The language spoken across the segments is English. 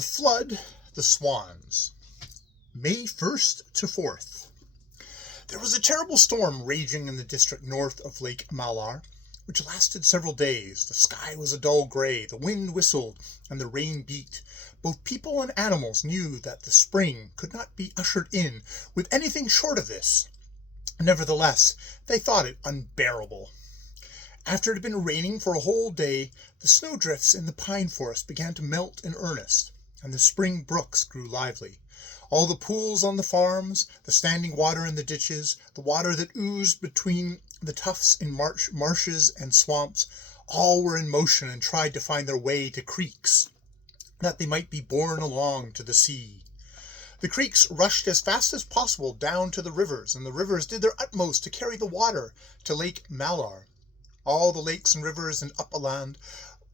The Flood, the Swans. May 1st to 4th. There was a terrible storm raging in the district north of Lake Malar, which lasted several days. The sky was a dull gray, the wind whistled, and the rain beat. Both people and animals knew that the spring could not be ushered in with anything short of this. Nevertheless, they thought it unbearable. After it had been raining for a whole day, the snowdrifts in the pine forest began to melt in earnest, and the spring brooks grew lively. All the pools on the farms, the standing water in the ditches, the water that oozed between the tufts in marshes and swamps, all were in motion and tried to find their way to creeks, that they might be borne along to the sea. The creeks rushed as fast as possible down to the rivers, and the rivers did their utmost to carry the water to Lake Malar. All the lakes and rivers in Upland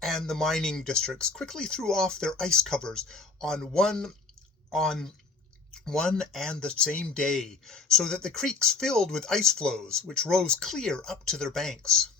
and the mining districts quickly threw off their ice covers on one and the same day, so that the creeks filled with ice floes, which rose clear up to their banks.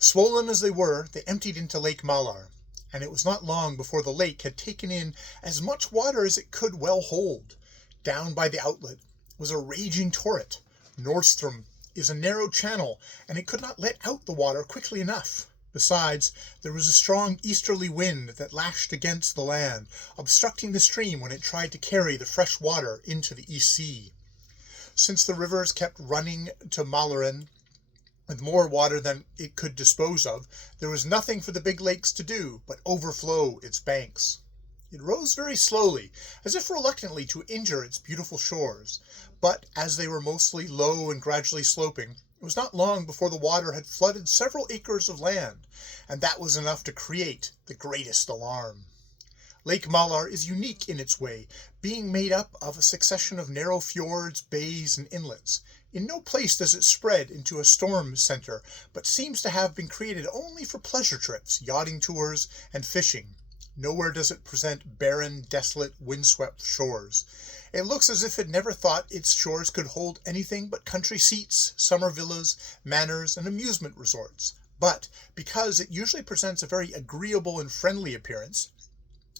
Swollen as they were, they emptied into Lake Malar, and it was not long before the lake had taken in as much water as it could well hold. Down by the outlet was a raging torrent. Nordstrom is a narrow channel, and it could not let out the water quickly enough. Besides, there was a strong easterly wind that lashed against the land, obstructing the stream when it tried to carry the fresh water into the East Sea. Since the rivers kept running to Malaran with more water than it could dispose of, there was nothing for the big lakes to do but overflow its banks. It rose very slowly, as if reluctantly to injure its beautiful shores, but as they were mostly low and gradually sloping, it was not long before the water had flooded several acres of land, and that was enough to create the greatest alarm. Lake Malar is unique in its way, being made up of a succession of narrow fjords, bays, and inlets. In no place does it spread into a storm center, but seems to have been created only for pleasure trips, yachting tours, and fishing. Nowhere does it present barren, desolate, windswept shores. It looks as if it never thought its shores could hold anything but country seats, summer villas, manors, and amusement resorts. But, because it usually presents a very agreeable and friendly appearance,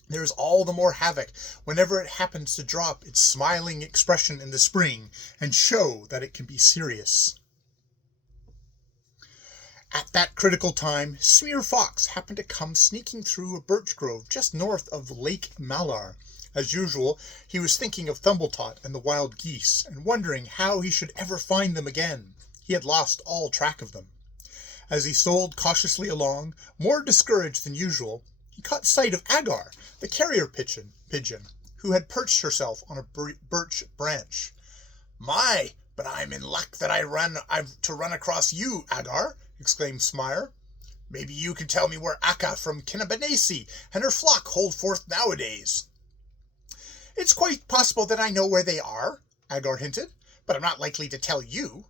there is all the more havoc whenever it happens to drop its smiling expression in the spring and show that it can be serious. At that critical time, Smear Fox happened to come sneaking through a birch grove just north of Lake Malar. As usual, he was thinking of Thumbletot and the wild geese, and wondering how he should ever find them again. He had lost all track of them. As he stole cautiously along, more discouraged than usual, he caught sight of Agar, the carrier pigeon, who had perched herself on a birch branch. "My, but I'm in luck that I've to run across you, Agar," exclaimed Smire. "Maybe you can tell me where Akka from Kinnabanesi and her flock hold forth nowadays." "It's quite possible that I know where they are," Agar hinted, "but I'm not likely to tell you."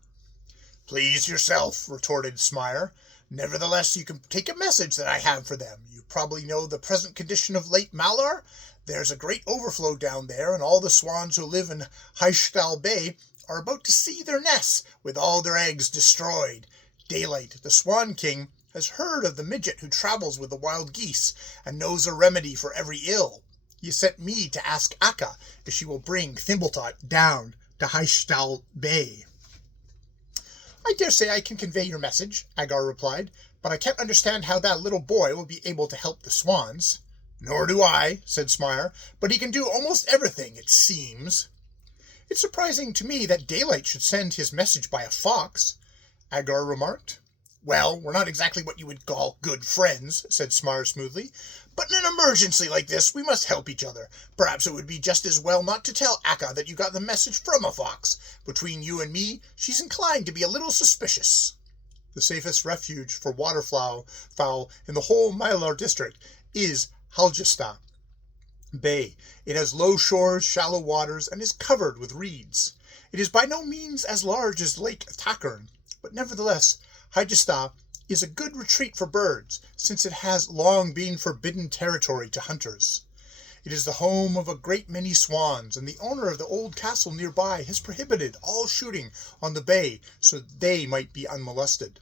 "Please yourself," retorted Smire. "Nevertheless, you can take a message that I have for them. You probably know the present condition of Lake Malar. There's a great overflow down there, and all the swans who live in Heistal Bay are about to see their nests with all their eggs destroyed. Daylight, the Swan King, has heard of the midget who travels with the wild geese, and knows a remedy for every ill. He sent me to ask Akka if she will bring Thimbletot down to Heistal Bay." "I dare say I can convey your message," Agar replied, "but I can't understand how that little boy will be able to help the swans." "Nor do I," said Smire, "but he can do almost everything, it seems." "It's surprising to me that Daylight should send his message by a fox," Agar remarked. "Well, we're not exactly what you would call good friends," said Smire smoothly, "but in an emergency like this we must help each other. Perhaps it would be just as well not to tell Akka that you got the message from a fox. Between you and me, she's inclined to be a little suspicious." The safest refuge for waterfowl in the whole Malar district is Haljasta Bay. It has low shores, shallow waters, and is covered with reeds. It is by no means as large as Lake Takern, but nevertheless Haljasta is a good retreat for birds, since it has long been forbidden territory to hunters. It is the home of a great many swans, and the owner of the old castle nearby has prohibited all shooting on the bay so that they might be unmolested.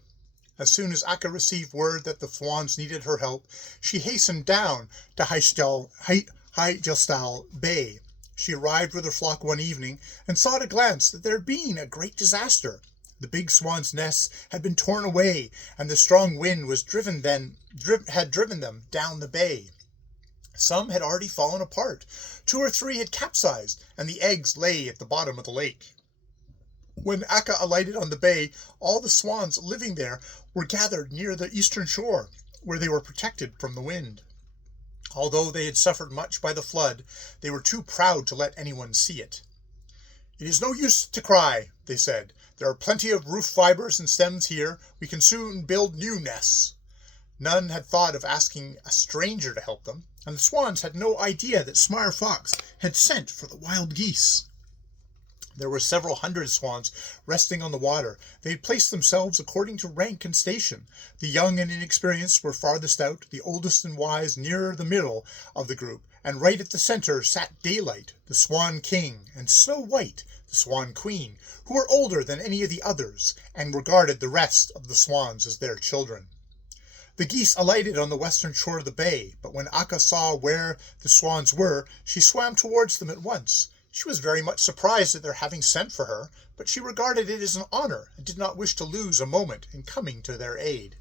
As soon as Akka received word that the swans needed her help, she hastened down to Wndrfl Bay. She arrived with her flock one evening and saw at a glance that there had been a great disaster. The big swans' nests had been torn away, and the strong wind had driven them down the bay. Some had already fallen apart, 2 or 3 had capsized, and the eggs lay at the bottom of the lake. When Akka alighted on the bay, all the swans living there were gathered near the eastern shore, where they were protected from the wind. Although they had suffered much by the flood, they were too proud to let anyone see it. "It is no use to cry," they said. "There are plenty of roof fibers and stems here. We can soon build new nests." None had thought of asking a stranger to help them, and the swans had no idea that Smyr Fox had sent for the wild geese. There were several hundred swans resting on the water. They had placed themselves according to rank and station. The young and inexperienced were farthest out, the oldest and wise nearer the middle of the group, and right at the center sat Daylight, the Swan King, and Snow White, the Swan Queen, who were older than any of the others, and regarded the rest of the swans as their children. The geese alighted on the western shore of the bay, but when Akka saw where the swans were, she swam towards them at once. She was very much surprised at their having sent for her, but she regarded it as an honor and did not wish to lose a moment in coming to their aid.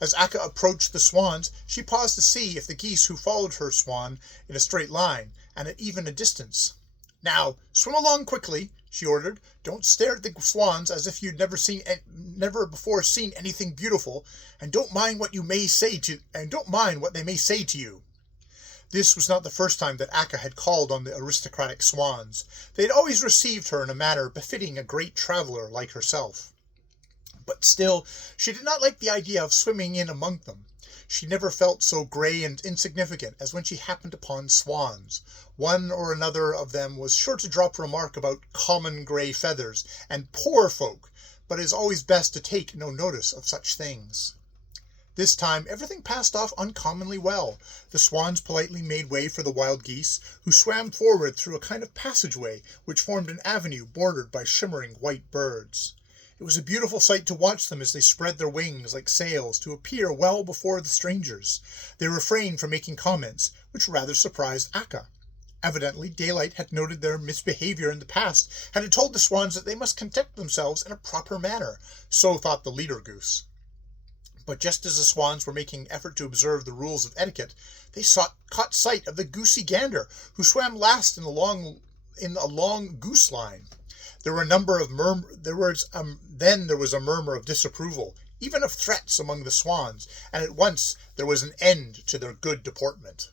As Akka approached the swans, she paused to see if the geese who followed her swan in a straight line, and at even a distance. "Now, swim along quickly," she ordered. "Don't stare at the swans as if you'd never before seen anything beautiful, and don't mind what they may say to you." This was not the first time that Akka had called on the aristocratic swans. They had always received her in a manner befitting a great traveler like herself. But still, she did not like the idea of swimming in among them. She never felt so grey and insignificant as when she happened upon swans. One or another of them was sure to drop a remark about common grey feathers and poor folk, but it is always best to take no notice of such things. This time everything passed off uncommonly well. The swans politely made way for the wild geese, who swam forward through a kind of passageway which formed an avenue bordered by shimmering white birds. It was a beautiful sight to watch them as they spread their wings like sails to appear well before the strangers. They refrained from making comments, which rather surprised Akka. Evidently Daylight had noted their misbehavior in the past, and had told the swans that they must conduct themselves in a proper manner. So thought the leader goose. But just as the swans were making effort to observe the rules of etiquette, they caught sight of the goosey gander, who swam last in a long goose line. There was a murmur of disapproval, even of threats among the swans, and at once there was an end to their good deportment.